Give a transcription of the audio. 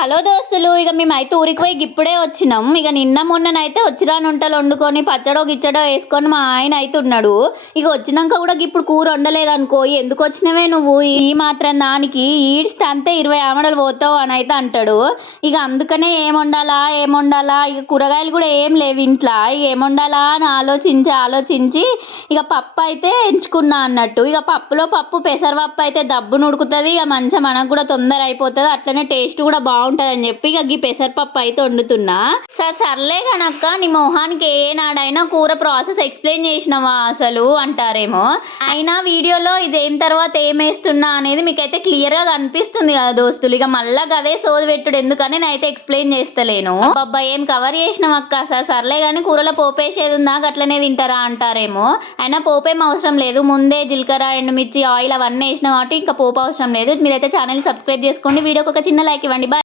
Hello దోస్తులు ఇక మేమైతే ఊరికి పోయి ఇప్పుడే వచ్చినాం. ఇక నిన్న మొన్ననైతే వచ్చిరాని వంటలు వండుకొని పచ్చడో గిచ్చడో వేసుకొని మా ఆయన అయితే ఉన్నాడు. ఇక వచ్చినాక కూడా ఇప్పుడు కూర వండలేదు అనుకో ఎందుకు వచ్చినవే నువ్వు? ఈ మాత్రం దానికి ఈడ్స్తే అంతే ఇరవై ఆమడలు పోతావు అని అయితే అంటాడు. ఇక అందుకనే ఏం వండాలా ఏం వండాలా? ఇక కూరగాయలు కూడా ఏం లేవు ఇంట్లో. ఇక ఏం వండాలా అని ఆలోచించి ఆలోచించి ఇక పప్పు అయితే ఎంచుకున్నా అన్నట్టు. ఇక పప్పులో పప్పు పెసరపప్పు అయితే దబ్బును ఉడుకుతుంది ఇక మంచిగా మనకు కూడా తొందర అయిపోతుంది. అట్లనే టేస్ట్ కూడా బాగుంటుంది. అని చెప్పి ఇక గీ పెసరపప్పు అయితే వండుతున్నా. సార్ సర్లే కనక్క నీ మొహానికి ఏ నాడైనా కూర ప్రాసెస్ ఎక్స్ప్లెయిన్ చేసినావా అసలు అంటారేమో. అయినా వీడియోలో ఇదేం తర్వాత ఏం వేస్తున్నా అనేది మీకైతే క్లియర్గా కనిపిస్తుంది కదా దోస్తులు. ఇక మళ్ళా అదే సోది పెట్టుడు ఎందుకని నేనైతే ఎక్స్ప్లెయిన్ చేస్తలేను. అబ్బా ఏం కవర్ చేసినాం అక్క? సార్ సర్లే కానీ కూరలో పోపేసేది ఉందా? అట్లనే తింటారా అంటారేమో. అయినా పోపేం అవసరం లేదు. ముందే జీలకర్ర ఎండుమిర్చి ఆయిల్ అవన్నీ వేసినా కాబట్టి ఇంకా పోపు అవసరం లేదు. మీరైతే ఛానల్ సబ్స్క్రైబ్ చేసుకోండి. వీడియోకి ఒక చిన్న లైక్ ఇవ్వండి. బాయ్